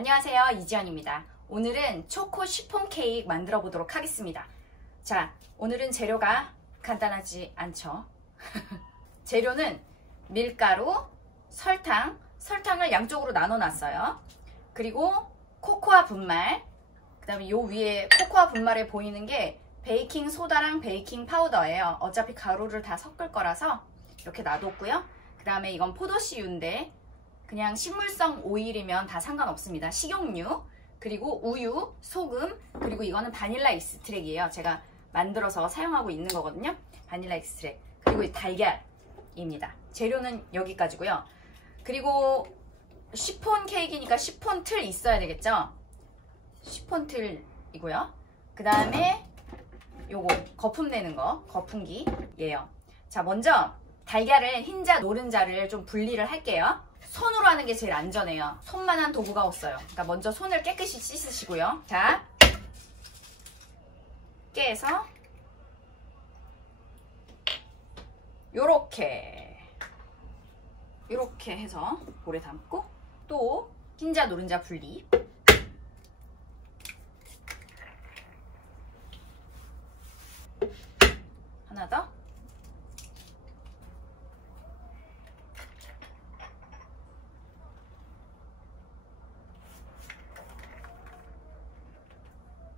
안녕하세요, 이지연입니다. 오늘은 초코 시폰 케이크 만들어 보도록 하겠습니다. 자, 오늘은 재료가 간단하지 않죠? 재료는 밀가루, 설탕을 양쪽으로 나눠 놨어요. 그리고 코코아 분말, 그 다음에 요 위에 코코아 분말에 보이는 게 베이킹 소다랑 베이킹 파우더예요. 어차피 가루를 다 섞을 거라서 이렇게 놔뒀고요. 그 다음에 이건 포도씨유인데 그냥 식물성 오일이면 다 상관없습니다. 식용유, 그리고 우유, 소금, 그리고 이거는 바닐라 익스트랙이에요. 제가 만들어서 사용하고 있는 거거든요. 바닐라 익스트랙, 그리고 이 달걀입니다. 재료는 여기까지고요. 그리고 시폰 케이크니까 시폰 틀 있어야 되겠죠? 시폰 틀이고요. 그 다음에 요거 거품 내는 거, 거품기예요. 자, 먼저 달걀을 흰자, 노른자를 좀 분리를 할게요. 손으로 하는 게 제일 안전해요. 손만한 도구가 없어요. 그러니까 먼저 손을 깨끗이 씻으시고요. 자, 깨서 요렇게 해서 볼에 담고, 또 흰자, 노른자 분리, 하나 더,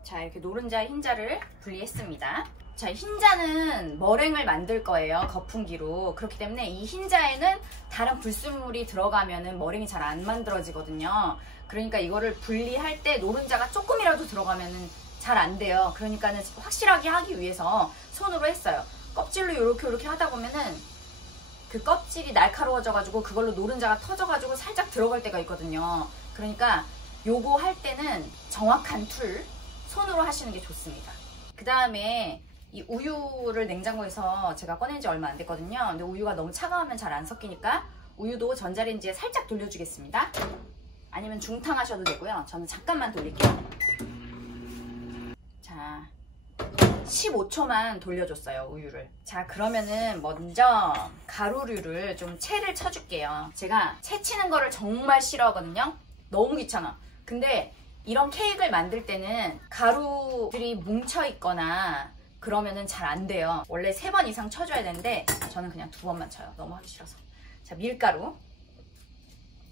자, 이렇게 노른자, 흰자를 분리했습니다. 자, 흰자는 머랭을 만들 거예요. 거품기로. 그렇기 때문에 이 흰자에는 다른 불순물이 들어가면은 머랭이 잘 안 만들어지거든요. 그러니까 이거를 분리할 때 노른자가 조금이라도 들어가면은 잘 안 돼요. 그러니까는 확실하게 하기 위해서 손으로 했어요. 껍질로 이렇게 하다 보면은 그 껍질이 날카로워져가지고 그걸로 노른자가 터져가지고 살짝 들어갈 때가 있거든요. 그러니까 요거 할 때는 정확한 툴, 손으로 하시는 게 좋습니다. 그 다음에 이 우유를 냉장고에서 제가 꺼낸 지 얼마 안 됐거든요. 근데 우유가 너무 차가우면 잘 안 섞이니까 우유도 전자레인지에 살짝 돌려주겠습니다. 아니면 중탕 하셔도 되고요. 저는 잠깐만 돌릴게요. 자, 15초만 돌려줬어요, 우유를. 자, 그러면은 먼저 가루류를 좀 채를 쳐줄게요. 제가 채 치는 거를 정말 싫어하거든요. 너무 귀찮아. 근데 이런 케이크를 만들 때는 가루들이 뭉쳐있거나 그러면은 잘 안 돼요. 원래 3번 이상 쳐줘야 되는데 저는 그냥 2번만 쳐요. 너무 하기 싫어서. 자, 밀가루.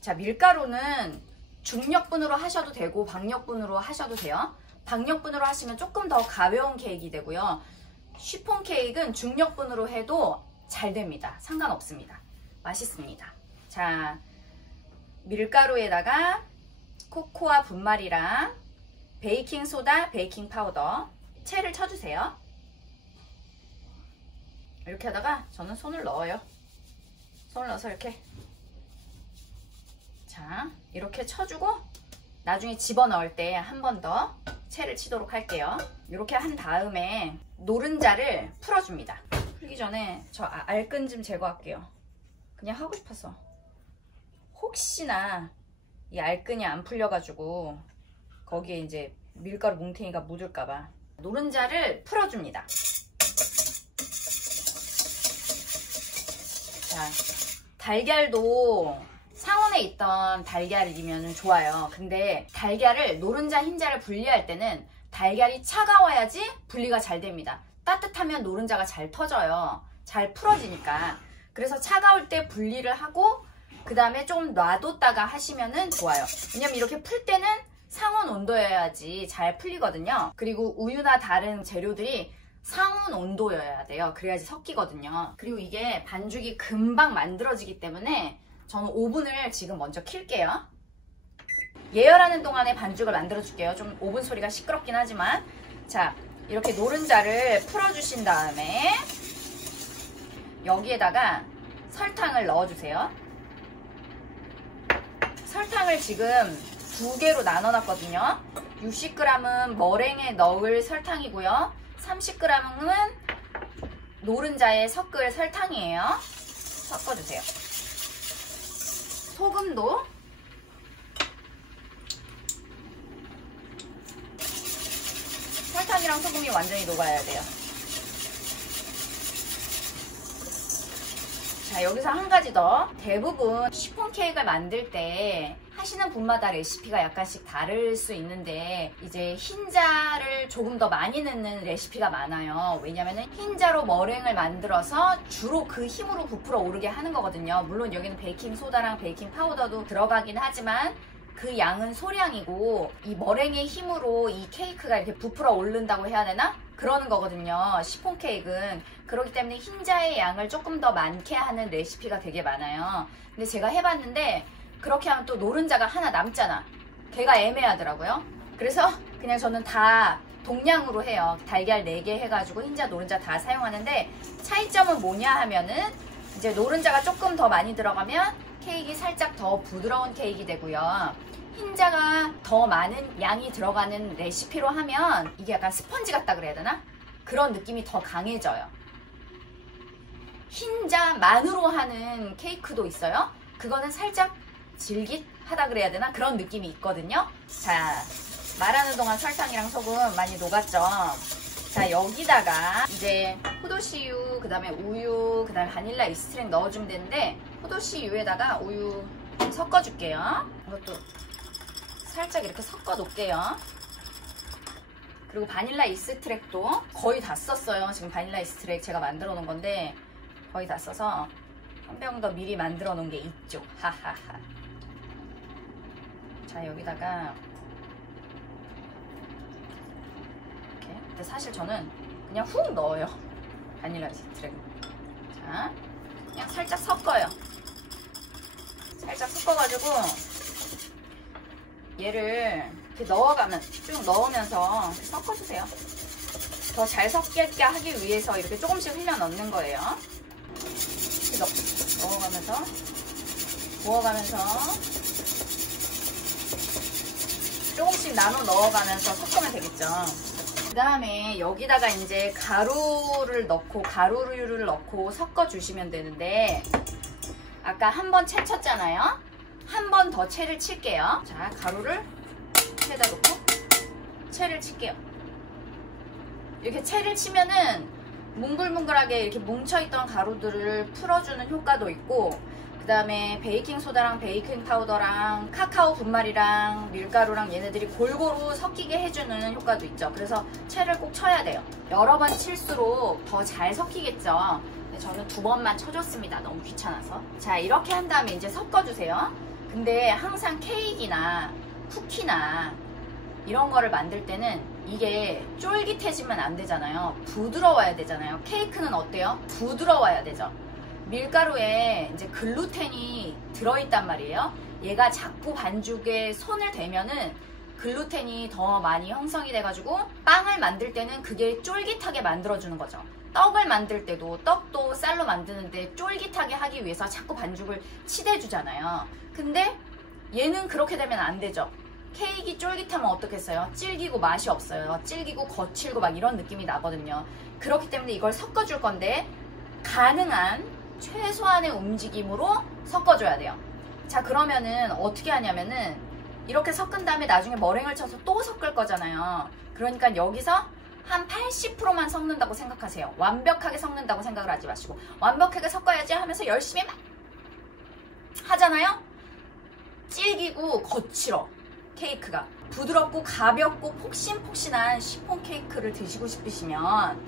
자, 밀가루는 중력분으로 하셔도 되고 박력분으로 하셔도 돼요. 박력분으로 하시면 조금 더 가벼운 케이크가 되고요. 시폰 케이크는 중력분으로 해도 잘 됩니다. 상관없습니다. 맛있습니다. 자, 밀가루에다가 코코아 분말이랑 베이킹 소다, 베이킹 파우더, 채를 쳐주세요. 이렇게 하다가 저는 손을 넣어요. 손을 넣어서 이렇게, 자, 이렇게 쳐주고 나중에 집어넣을 때 한 번 더 채를 치도록 할게요. 이렇게 한 다음에 노른자를 풀어줍니다. 풀기 전에 저 알끈 좀 제거할게요. 그냥 하고 싶어서. 혹시나 이 알끈이 안 풀려가지고 거기에 이제 밀가루 뭉탱이가 묻을까봐 노른자를 풀어줍니다. 자, 달걀도 상온에 있던 달걀이면 좋아요. 근데 달걀을, 노른자, 흰자를 분리할 때는 달걀이 차가워야지 분리가 잘 됩니다. 따뜻하면 노른자가 잘 터져요. 잘 풀어지니까. 그래서 차가울 때 분리를 하고 그 다음에 좀 놔뒀다가 하시면은 좋아요. 왜냐면 이렇게 풀 때는 상온 온도여야지 잘 풀리거든요. 그리고 우유나 다른 재료들이 상온 온도여야 돼요. 그래야지 섞이거든요. 그리고 이게 반죽이 금방 만들어지기 때문에 저는 오븐을 지금 먼저 킬게요. 예열하는 동안에 반죽을 만들어 줄게요. 좀 오븐 소리가 시끄럽긴 하지만. 자, 이렇게 노른자를 풀어주신 다음에 여기에다가 설탕을 넣어주세요. 설탕을 지금 2개로 나눠놨거든요. 60g은 머랭에 넣을 설탕이고요. 30g은 노른자에 섞을 설탕이에요. 섞어주세요. 소금도 설탕이랑 소금이 완전히 녹아야 돼요. 자, 여기서 한 가지 더. 대부분 시폰 케이크를 만들 때 하시는 분마다 레시피가 약간씩 다를 수 있는데 이제 흰자를 조금 더 많이 넣는 레시피가 많아요. 왜냐면은 흰자로 머랭을 만들어서 주로 그 힘으로 부풀어 오르게 하는 거거든요. 물론 여기는 베이킹 소다랑 베이킹 파우더도 들어가긴 하지만 그 양은 소량이고 이 머랭의 힘으로 이 케이크가 이렇게 부풀어 오른다고 해야 되나? 그러는 거거든요. 시폰 케이크는. 그렇기 때문에 흰자의 양을 조금 더 많게 하는 레시피가 되게 많아요. 근데 제가 해봤는데 그렇게 하면 또 노른자가 하나 남잖아. 걔가 애매하더라고요. 그래서 그냥 저는 다 동량으로 해요. 달걀 4개 해가지고 흰자 노른자 다 사용하는데 차이점은 뭐냐 하면은 이제 노른자가 조금 더 많이 들어가면 케이크 살짝 더 부드러운 케이크 되고요. 흰자가 더 많은 양이 들어가는 레시피로 하면 이게 약간 스펀지 같다 그래야 되나? 그런 느낌이 더 강해져요. 흰자만으로 하는 케이크도 있어요. 그거는 살짝 질깃하다 그래야 되나? 그런 느낌이 있거든요. 자, 말하는 동안 설탕이랑 소금 많이 녹았죠. 자, 여기다가 이제 포도씨유, 그 다음에 우유, 그 다음에 바닐라 익스트랙 넣어주면 되는데 포도씨유에다가 우유 섞어줄게요. 이것도 살짝 이렇게 섞어 놓을게요. 그리고 바닐라 익스트랙도 거의 다 썼어요. 지금 바닐라 익스트랙 제가 만들어 놓은 건데 거의 다 써서 한 병 더 미리 만들어 놓은 게 있죠. 하하하. 자, 여기다가 이렇게. 근데 사실 저는 그냥 훅 넣어요. 바닐라 익스트랙. 자, 그냥 살짝 섞어요. 살짝 섞어가지고 얘를 이렇게 넣어가면 쭉 넣으면서 이렇게 섞어주세요. 더 잘 섞게 하기 위해서 이렇게 조금씩 흘려 넣는 거예요. 이렇게 넣어가면서 부어가면서 조금씩 나눠 넣어가면서 섞으면 되겠죠. 그 다음에 여기다가 이제 가루를 넣고 가루류를 넣고 섞어주시면 되는데 아까 한 번 채 쳤잖아요. 한 번 더 채를 칠게요. 자, 가루를 채에다 놓고 채를 칠게요. 이렇게 채를 치면은 뭉글뭉글하게 이렇게 뭉쳐있던 가루들을 풀어주는 효과도 있고 그 다음에 베이킹소다랑 베이킹 파우더랑 카카오 분말이랑 밀가루랑 얘네들이 골고루 섞이게 해주는 효과도 있죠. 그래서 채를 꼭 쳐야 돼요. 여러 번 칠수록 더 잘 섞이겠죠. 근데 저는 2번만 쳐줬습니다. 너무 귀찮아서. 자, 이렇게 한 다음에 이제 섞어주세요. 근데 항상 케이크나 쿠키나 이런 거를 만들 때는 이게 쫄깃해지면 안 되잖아요. 부드러워야 되잖아요. 케이크는 어때요? 부드러워야 되죠. 밀가루에 이제 글루텐이 들어있단 말이에요. 얘가 자꾸 반죽에 손을 대면은 글루텐이 더 많이 형성이 돼가지고 빵을 만들 때는 그게 쫄깃하게 만들어주는 거죠. 떡을 만들 때도 떡도 쌀로 만드는데 쫄깃하게 하기 위해서 자꾸 반죽을 치대주잖아요. 근데 얘는 그렇게 되면 안 되죠. 케이크 쫄깃하면 어떻겠어요? 질기고 맛이 없어요. 질기고 거칠고 막 이런 느낌이 나거든요. 그렇기 때문에 이걸 섞어줄 건데 가능한 최소한의 움직임으로 섞어줘야 돼요. 자, 그러면은 어떻게 하냐면은 이렇게 섞은 다음에 나중에 머랭을 쳐서 또 섞을 거잖아요. 그러니까 여기서 한 80%만 섞는다고 생각하세요. 완벽하게 섞는다고 생각을 하지 마시고 완벽하게 섞어야지 하면서 열심히 막 하잖아요. 질기고 거칠어. 케이크가 부드럽고 가볍고 폭신폭신한 시폰 케이크를 드시고 싶으시면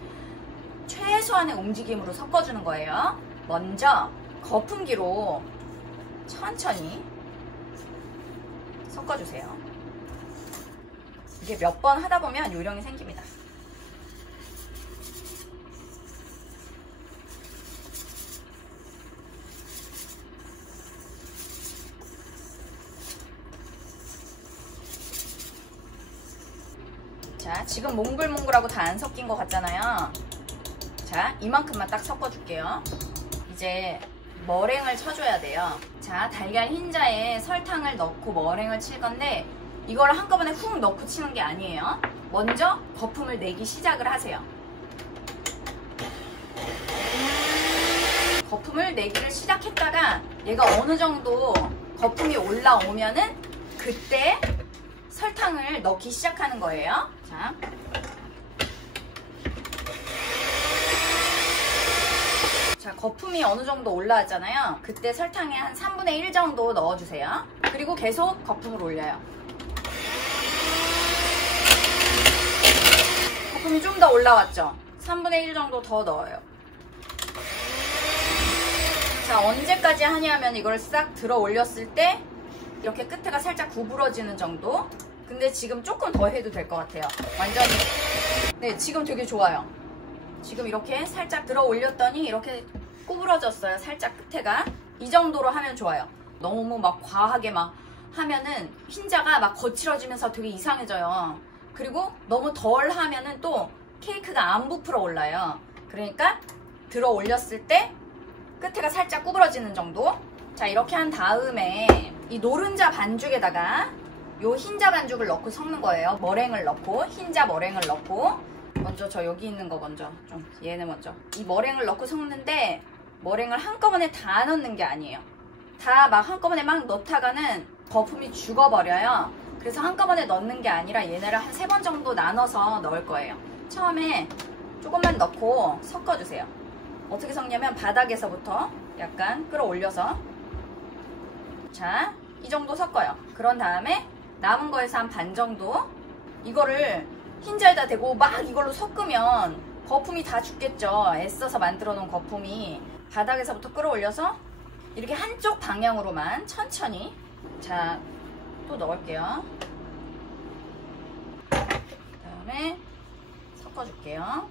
최소한의 움직임으로 섞어주는 거예요. 먼저 거품기로 천천히 섞어주세요. 이게 몇 번 하다 보면 요령이 생깁니다. 자, 지금 몽글몽글하고 다 안 섞인 것 같잖아요. 자, 이만큼만 딱 섞어줄게요. 이제 머랭을 쳐줘야 돼요. 자, 달걀 흰자에 설탕을 넣고 머랭을 칠 건데 이걸 한꺼번에 훅 넣고 치는 게 아니에요. 먼저 거품을 내기 시작을 하세요. 거품을 내기를 시작했다가 얘가 어느 정도 거품이 올라오면은 그때 설탕을 넣기 시작하는 거예요. 자, 거품이 어느 정도 올라왔잖아요. 그때 설탕에 한 3분의 1 정도 넣어주세요. 그리고 계속 거품을 올려요. 거품이 좀 더 올라왔죠? 3분의 1 정도 더 넣어요. 자, 언제까지 하냐면 이걸 싹 들어 올렸을 때 이렇게 끝에가 살짝 구부러지는 정도? 근데 지금 조금 더 해도 될 것 같아요. 완전히. 네, 지금 되게 좋아요. 지금 이렇게 살짝 들어 올렸더니 이렇게 구부러졌어요. 살짝 끝에가. 이 정도로 하면 좋아요. 너무 막 과하게 막 하면은 흰자가 막 거칠어지면서 되게 이상해져요. 그리고 너무 덜 하면은 또 케이크가 안 부풀어 올라요. 그러니까 들어 올렸을 때 끝에가 살짝 구부러지는 정도. 자, 이렇게 한 다음에 이 노른자 반죽에다가 요 흰자 반죽을 넣고 섞는 거예요. 머랭을 넣고, 흰자 머랭을 넣고. 먼저 저 여기 있는 거 먼저 좀, 얘네 먼저. 이 머랭을 넣고 섞는데 머랭을 한꺼번에 다 넣는 게 아니에요. 다 막 한꺼번에 막 넣다가는 거품이 죽어버려요. 그래서 한꺼번에 넣는 게 아니라 얘네를 한 3번 정도 나눠서 넣을 거예요. 처음에 조금만 넣고 섞어주세요. 어떻게 섞냐면 바닥에서부터 약간 끌어올려서, 자, 이 정도 섞어요. 그런 다음에 남은 거에서 한 반 정도 이거를 흰자에다 대고 막 이걸로 섞으면 거품이 다 죽겠죠. 애써서 만들어 놓은 거품이. 바닥에서부터 끌어올려서 이렇게 한쪽 방향으로만 천천히. 자, 또 넣을게요. 그 다음에 섞어줄게요.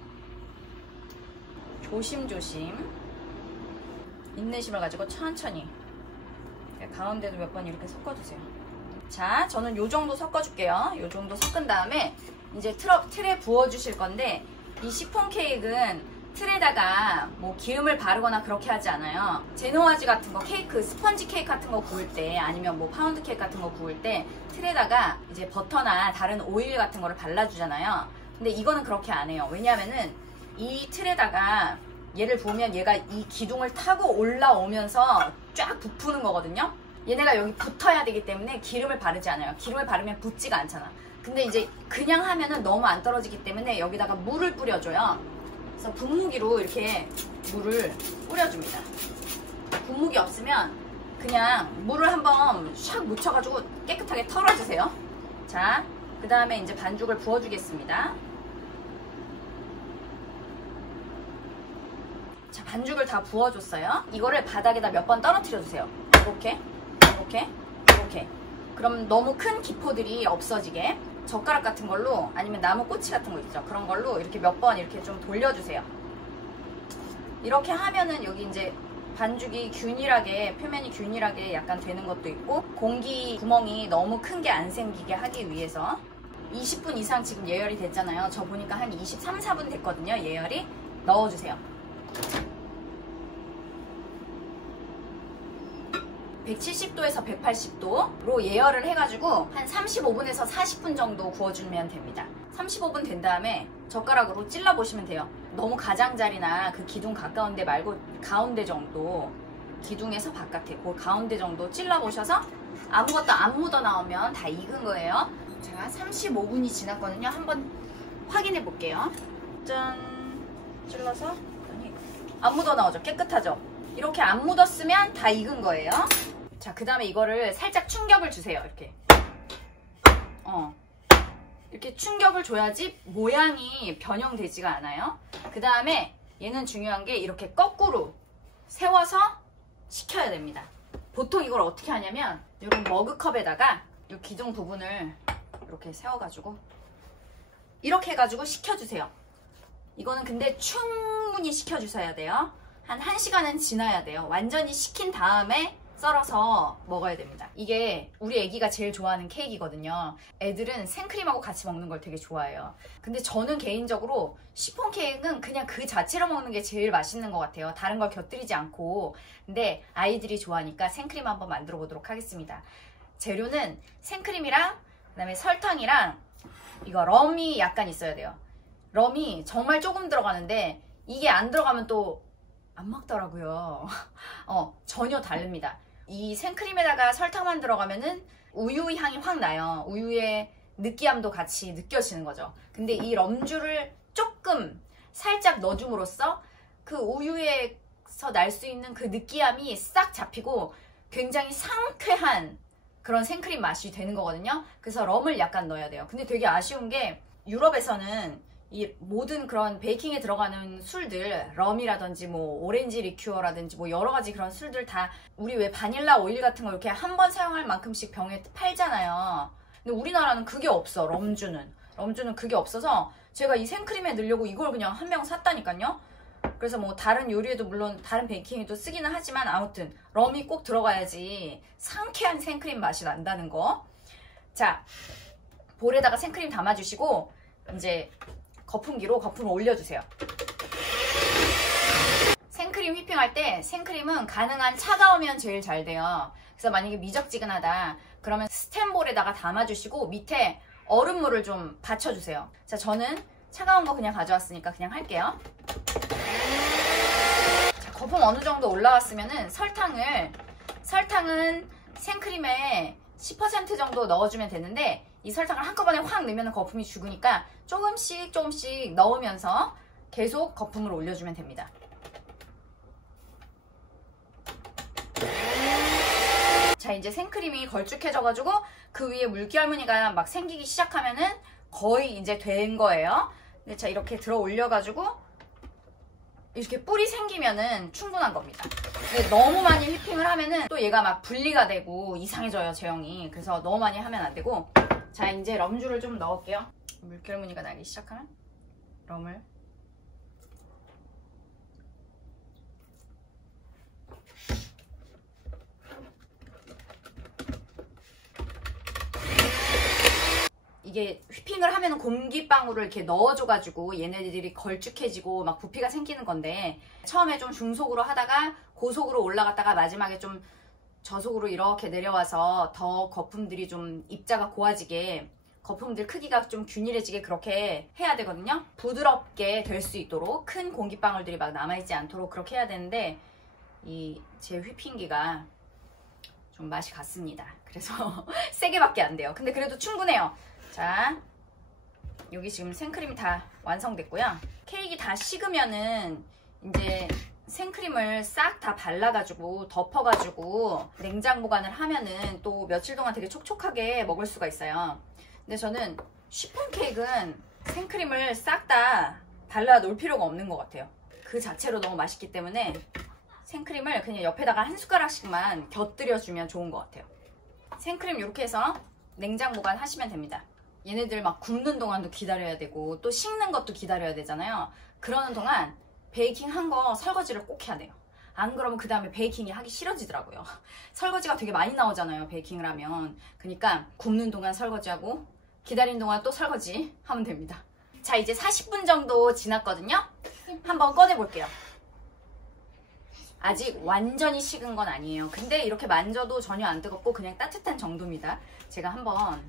조심조심 인내심을 가지고 천천히 가운데도 몇 번 이렇게 섞어주세요. 자, 저는 요 정도 섞어줄게요. 요 정도 섞은 다음에 이제 틀에 부어주실 건데, 이 시폰 케이크는 틀에다가 뭐 기름을 바르거나 그렇게 하지 않아요. 제노아지 같은 거, 케이크, 스펀지 케이크 같은 거 구울 때, 아니면 뭐 파운드 케이크 같은 거 구울 때 틀에다가 이제 버터나 다른 오일 같은 거를 발라주잖아요. 근데 이거는 그렇게 안 해요. 왜냐면은 이 틀에다가 얘를 부으면 얘가 이 기둥을 타고 올라오면서 쫙 부푸는 거거든요. 얘네가 여기 붙어야 되기 때문에 기름을 바르지 않아요. 기름을 바르면 붙지가 않잖아. 근데 이제 그냥 하면은 너무 안 떨어지기 때문에 여기다가 물을 뿌려줘요. 그래서 분무기로 이렇게 물을 뿌려줍니다. 분무기 없으면 그냥 물을 한번 샥 묻혀가지고 깨끗하게 털어주세요. 자, 그 다음에 이제 반죽을 부어주겠습니다. 자, 반죽을 다 부어줬어요. 이거를 바닥에다 몇 번 떨어뜨려 주세요. 이렇게, 이렇게, 이렇게. 그럼 너무 큰 기포들이 없어지게 젓가락 같은 걸로, 아니면 나무 꼬치 같은 거 있죠. 그런 걸로 이렇게 몇 번 이렇게 좀 돌려주세요. 이렇게 하면은 여기 이제 반죽이 균일하게, 표면이 균일하게 약간 되는 것도 있고, 공기 구멍이 너무 큰 게 안 생기게 하기 위해서. 20분 이상 지금 예열이 됐잖아요. 저 보니까 한 23, 4분 됐거든요. 예열이. 넣어주세요. 170도에서 180도로 예열을 해가지고 한 35분에서 40분 정도 구워주면 됩니다. 35분 된 다음에 젓가락으로 찔러보시면 돼요. 너무 가장자리나 그 기둥 가까운 데 말고 가운데 정도, 기둥에서 바깥에 그 가운데 정도 찔러보셔서 아무것도 안 묻어 나오면 다 익은 거예요. 제가 35분이 지났거든요. 한번 확인해 볼게요. 짠! 찔러서 안 묻어 나오죠? 깨끗하죠? 이렇게 안 묻었으면 다 익은 거예요. 자, 그 다음에 이거를 살짝 충격을 주세요. 이렇게. 이렇게 충격을 줘야지 모양이 변형되지가 않아요. 그 다음에 얘는 중요한 게 이렇게 거꾸로 세워서 식혀야 됩니다. 보통 이걸 어떻게 하냐면 이런 머그컵에다가 이 기둥 부분을 이렇게 세워가지고 이렇게 해가지고 식혀주세요. 이거는 근데 충분히 식혀주셔야 돼요. 한 1시간은 지나야 돼요. 완전히 식힌 다음에 썰어서 먹어야 됩니다. 이게 우리 애기가 제일 좋아하는 케이크거든요. 애들은 생크림하고 같이 먹는 걸 되게 좋아해요. 근데 저는 개인적으로 시폰 케이크는 그냥 그 자체로 먹는 게 제일 맛있는 것 같아요. 다른 걸 곁들이지 않고. 근데 아이들이 좋아하니까 생크림 한번 만들어 보도록 하겠습니다. 재료는 생크림이랑 그다음에 설탕이랑 이거 럼이 약간 있어야 돼요. 럼이 정말 조금 들어가는데 이게 안 들어가면 또 안 먹더라고요. 전혀 다릅니다. 이 생크림에다가 설탕만 들어가면은 우유 향이 확 나요. 우유의 느끼함도 같이 느껴지는 거죠. 근데 이 럼주를 조금 살짝 넣어줌으로써 그 우유의 겉에서 날 수 있는 그 느끼함이 싹 잡히고 굉장히 상쾌한 그런 생크림 맛이 되는 거거든요. 그래서 럼을 약간 넣어야 돼요. 근데 되게 아쉬운 게 유럽에서는 이 모든 그런 베이킹에 들어가는 술들, 럼이라든지 뭐 오렌지 리큐어라든지 뭐 여러 가지 그런 술들 다 우리 왜 바닐라 오일 같은 거 이렇게 한 번 사용할 만큼씩 병에 팔잖아요. 근데 우리나라는 그게 없어. 럼주는 그게 없어서 제가 이 생크림에 넣으려고 이걸 그냥 한 병 샀다니까요. 그래서 뭐 다른 요리에도 물론 다른 베이킹에도 쓰기는 하지만 아무튼 럼이 꼭 들어가야지 상쾌한 생크림 맛이 난다는 거. 자, 볼에다가 생크림 담아주시고 이제 거품기로 거품을 올려주세요. 생크림 휘핑할 때 생크림은 가능한 차가우면 제일 잘 돼요. 그래서 만약에 미적지근하다 그러면 스텐볼에다가 담아주시고 밑에 얼음물을 좀 받쳐주세요. 자, 저는 차가운 거 그냥 가져왔으니까 그냥 할게요. 자, 거품 어느 정도 올라왔으면은 설탕은 생크림에 10% 정도 넣어주면 되는데 이 설탕을 한꺼번에 확 넣으면 거품이 죽으니까 조금씩 넣으면서 계속 거품을 올려주면 됩니다. 자, 이제 생크림이 걸쭉해져가지고 그 위에 물기 할머니가 막 생기기 시작하면은 거의 이제 된 거예요. 근데 자, 이렇게 들어 올려가지고 이렇게 뿔이 생기면은 충분한 겁니다. 근데 너무 많이 휘핑을 하면은 또 얘가 막 분리가 되고 이상해져요, 제형이. 그래서 너무 많이 하면 안 되고. 자, 이제 럼주를 좀 넣을게요. 물기 할머니가 나기 시작하면 럼을 이게 휘핑을 하면 공기방울을 이렇게 넣어줘가지고 얘네들이 걸쭉해지고 막 부피가 생기는 건데 처음에 좀 중속으로 하다가 고속으로 올라갔다가 마지막에 좀 저속으로 이렇게 내려와서 더 거품들이 좀 입자가 고와지게 거품들 크기가 좀 균일해지게 그렇게 해야 되거든요. 부드럽게 될 수 있도록 큰 공기방울들이 막 남아있지 않도록 그렇게 해야 되는데 이 제 휘핑기가 좀 맛이 갔습니다. 그래서 세게밖에 안 돼요. 근데 그래도 충분해요. 자, 여기 지금 생크림이 다 완성됐고요. 케이크 다 식으면은 이제 생크림을 싹 다 발라가지고 덮어가지고 냉장 보관을 하면은 또 며칠 동안 되게 촉촉하게 먹을 수가 있어요. 근데 저는 쉬폰 케이크는 생크림을 싹 다 발라 놓을 필요가 없는 것 같아요. 그 자체로 너무 맛있기 때문에 생크림을 그냥 옆에다가 한 숟가락씩만 곁들여주면 좋은 것 같아요. 생크림 이렇게 해서 냉장 보관하시면 됩니다. 얘네들 막 굽는 동안도 기다려야 되고 또 식는 것도 기다려야 되잖아요. 그러는 동안 베이킹 한 거 설거지를 꼭 해야 돼요. 안 그러면 그 다음에 베이킹이 하기 싫어지더라고요. 설거지가 되게 많이 나오잖아요, 베이킹을 하면. 그러니까 굽는 동안 설거지하고 기다리는 동안 또 설거지 하면 됩니다. 자, 이제 40분 정도 지났거든요. 한번 꺼내볼게요. 아직 완전히 식은 건 아니에요. 근데 이렇게 만져도 전혀 안 뜨겁고 그냥 따뜻한 정도입니다. 제가 한번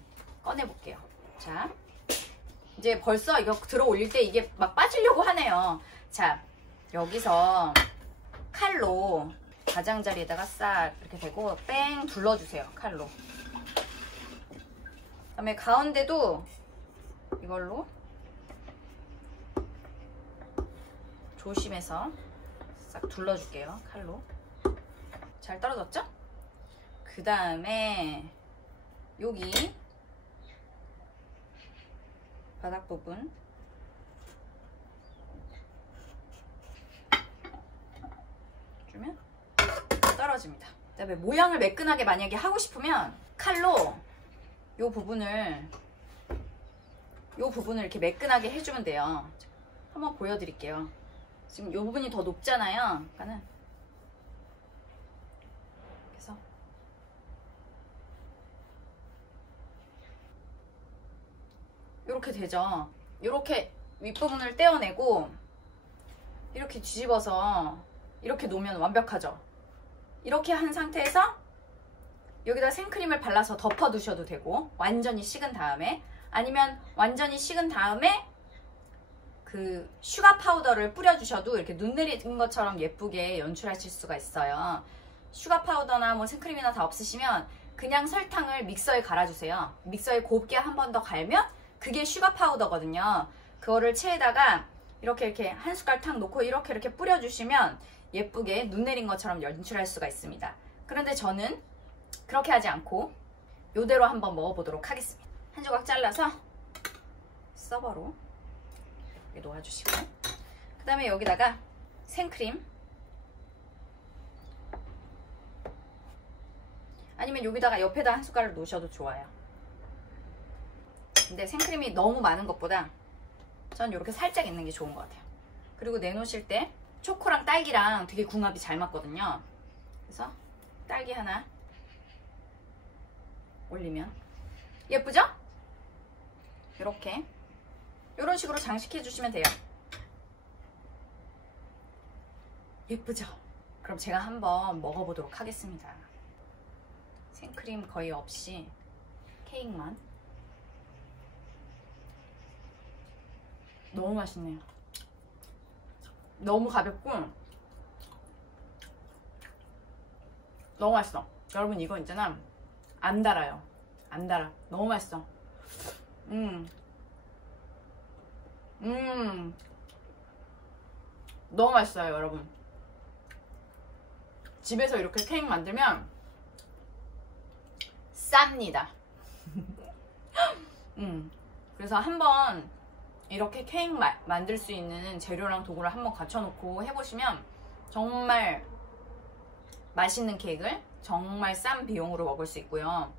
꺼내볼게요. 자, 이제 벌써 이거 들어 올릴 때 이게 막 빠지려고 하네요. 자, 여기서 칼로 가장자리에다가 싹 이렇게 대고 뺑 둘러주세요. 칼로. 그다음에 가운데도 이걸로 조심해서 싹 둘러줄게요. 칼로. 잘 떨어졌죠? 그 다음에 여기 바닥 부분 주면 떨어집니다. 그다음에 모양을 매끈하게 만약에 하고 싶으면 칼로 요 부분을 이렇게 매끈하게 해주면 돼요. 한번 보여드릴게요. 지금 요 부분이 더 높잖아요. 그러니까는 그래서 이렇게 되죠. 이렇게 윗부분을 떼어내고 이렇게 뒤집어서 이렇게 놓으면 완벽하죠. 이렇게 한 상태에서 여기다 생크림을 발라서 덮어 두셔도 되고 완전히 식은 다음에 아니면 완전히 식은 다음에 그 슈가 파우더를 뿌려주셔도 이렇게 눈 내리는 것처럼 예쁘게 연출하실 수가 있어요. 슈가 파우더나 뭐 생크림이나 다 없으시면 그냥 설탕을 믹서에 갈아주세요. 믹서에 곱게 한 번 더 갈면 그게 슈가 파우더거든요. 그거를 체에다가 이렇게 한 숟갈 탁 놓고 이렇게 뿌려주시면 예쁘게 눈 내린 것처럼 연출할 수가 있습니다. 그런데 저는 그렇게 하지 않고 이대로 한번 먹어보도록 하겠습니다. 한 조각 잘라서 서버로 이렇게 놓아주시고, 그 다음에 여기다가 생크림, 아니면 여기다가 옆에다 한 숟가락 놓으셔도 좋아요. 근데 생크림이 너무 많은 것보다 전 이렇게 살짝 있는 게 좋은 것 같아요. 그리고 내놓으실 때 초코랑 딸기랑 되게 궁합이 잘 맞거든요. 그래서 딸기 하나 올리면 예쁘죠? 이렇게 이런 식으로 장식해 주시면 돼요. 예쁘죠? 그럼 제가 한번 먹어보도록 하겠습니다. 생크림 거의 없이 케이크만. 너무 맛있네요. 너무 가볍고 너무 맛있어. 여러분 이거 있잖아, 안 달아요. 안 달아. 너무 맛있어. 너무 맛있어요 여러분. 집에서 이렇게 케이크 만들면 쌉니다. 그래서 한번 이렇게 케이크 만들 수 있는 재료랑 도구를 한번 갖춰놓고 해보시면 정말 맛있는 케이크를 정말 싼 비용으로 먹을 수 있고요.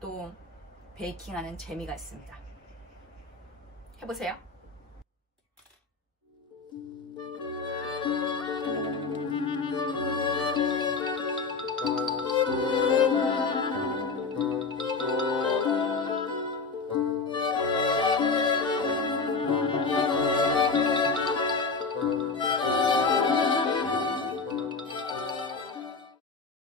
또 베이킹하는 재미가 있습니다. 해보세요.